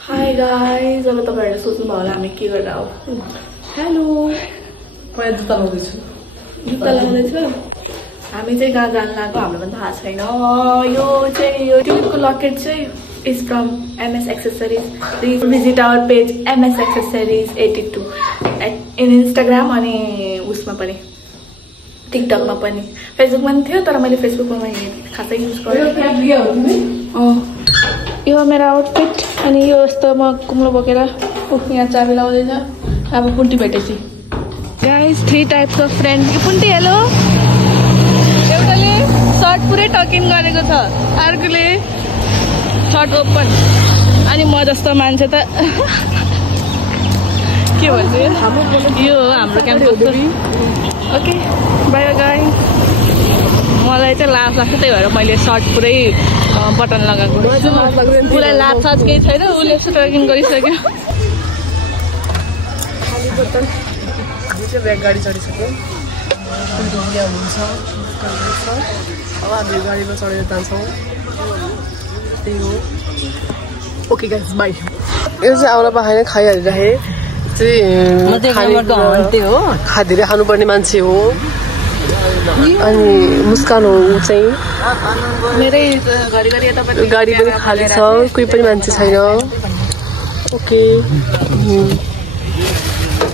Hi guys, अब तपाईहरुले सोच्नुभयो होला हामी के गर्दा हो। हेलो, म जुत्ता लाउँदैछु। जुत्ता लाउँदैछ। हामी चाहिँ कहाँ जान लाग्यो हाम्रो पनि थाहा छैन। यो चाहिँ यो ट्युबको लकेट चाहिँ is from MS Accessories. Please visit our page MS Accessories 82 in Instagram अनि उसमा पनि टिकटकमा पनि फेसबुकमा पनि थियो तर मैले फेसबुकमा खासै युज गरेँ। यो मेरो आउटफिट अनि यो यस्तो म कुम्लो बोकेर यहाँ चाबी लाउँदैछ। अब पुन्टी भेटेपछि गाइस 3 टाइप्स अफ फ्रेन्ड। पुन्टी हेलो। एउटाले सर्ट पुरै टकिङ गरेको छ, अर्कोले सर्ट ओपन, अनि म जस्तो मान्छे त के भन्छ यो हो हाम्रो क्याम्पस। Okay by guys. मलाई चाहिँ लाज लाग्छ त्यही भएर मैले सर्ट पुरै बटन लगाएको। उसलाई लाज साज केही छैन, उसले ट्रेकिङ गरिसक्यो। खाली बोतल हामी चाहिँ ब्याग गाडी चढिसक्यो। अब हामी गाडीमा चढेर जान्छौँ। त्यही हो। Okay guys by. यो चाहिँ आउला पाखाने खाइहालिरहे धेरै खानुपर्ने मान्छे हो। अनि मुस्कान हो ऊ चाहिँ। मेरै घरिघरि गाडी पनि खाली छ, कोही पनि मान्छे छैन। ओके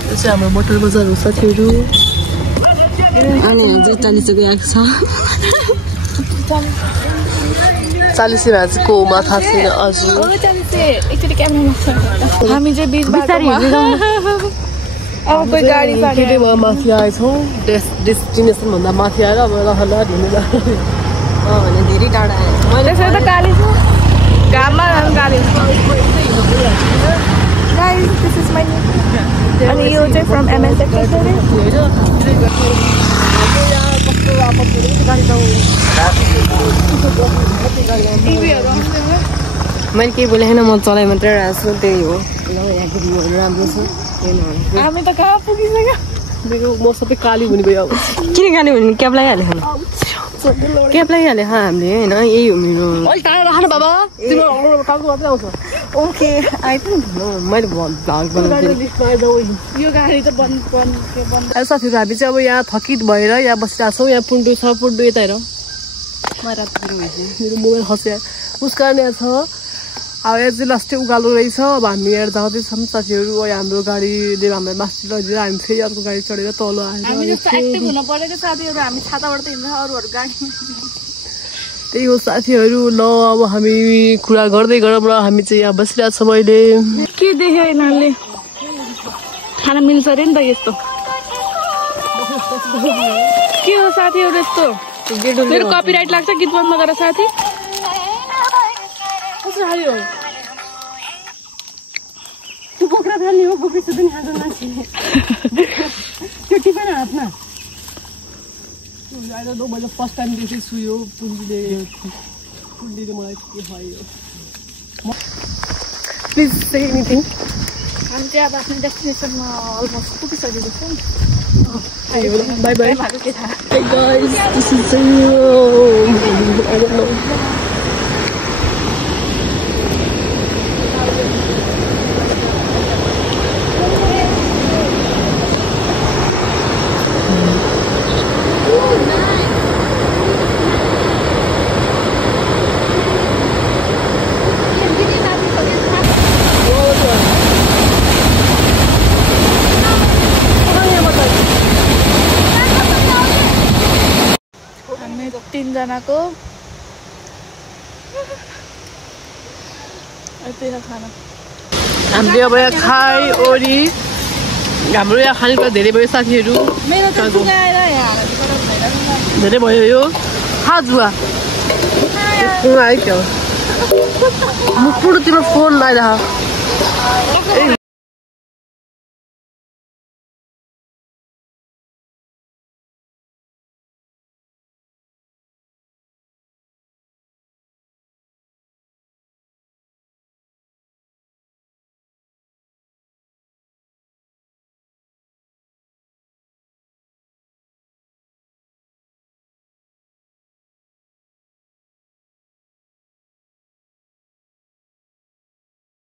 यो चाहिँ हाम्रो मोटर बजार हो साथीहरू। अनि हजुर 40 गएको छ। 40 भाजको माथा छैन अझै। हामी चाहिँ बिच बाटोमा अब कोही गाडी केटै भयो माथि आएछौँ। डेस्टिनेसन भन्दा माथि आएर अब लहला ढिलो भने धेरै टाढा आयो। मैले त्यसै त गाली छु घाममा गाली। गाइस दिस इज माइ अनि यो चाहिँ फ्रम MS Accessories। मैले केही बोलेको छैन, म चलाइ मात्रै रहेको छु। त्यही हो राम्रो छ। हामी त कहाँ पुगिसक्यो। म सबै काली हुने गयो। अब किन गाली भने क्याब लगाइहाल्यो क्याब लगाइहाल्यो हामीले होइन। यही हो मेरो। टाढा राख्नु बाबा, तिम्रो टाउको मात्रै आउँछ। ओके मैले यो गाडी त बन्द। साथीहरू हामी चाहिँ अब यहाँ थकित भएर यहाँ बसिरहेको छौँ। यहाँ पुन्डु छ, पुन्डु यता हेर। मेरो मोबाइल खस्यो। मुस्कान यहाँ छ। अब यहाँ चाहिँ लास्टै उकालो रहेछ। अब हामी यहाँ जाँदैछौँ साथीहरू। हाम्रो गाडीले हामीलाई माथि लगिदिएर हामी फेरि अर्को गाडी चढेर तल आएर त्यही हो साथीहरू। ल अब हामी कुरा गर्दै गरौँ र हामी चाहिँ यहाँ बसिरहेको छौँ अहिले। के देख्यो यिनीहरूले खाना मिल्छ अरे नि त यस्तो। के हो साथीहरू यस्तो? मेरो कपिराइट लाग्छ गीत बन्द गर साथी। बोक्रा थाल्ने हो, बोकेको पनि हाल्नु मान्छे त्यो टिपेन हातमा। मैले फर्स्ट टाइम देखेछु यो पुन्डीले मलाई के भयो। Please say anything. हामी चाहिँ अब आफ्नो डेस्टिनेसनमा अलमोस्ट पुगिसकेको छौँ। बाई बाई के थाहा। तीनजनाको खाना हामीले अब यहाँ खाइ ओरी हाम्रो यहाँ खाने त धेरै भयो साथीहरू। धेरै भयो यो जुवा आयो क्या। म पुरो तिम्रो फोन आइरह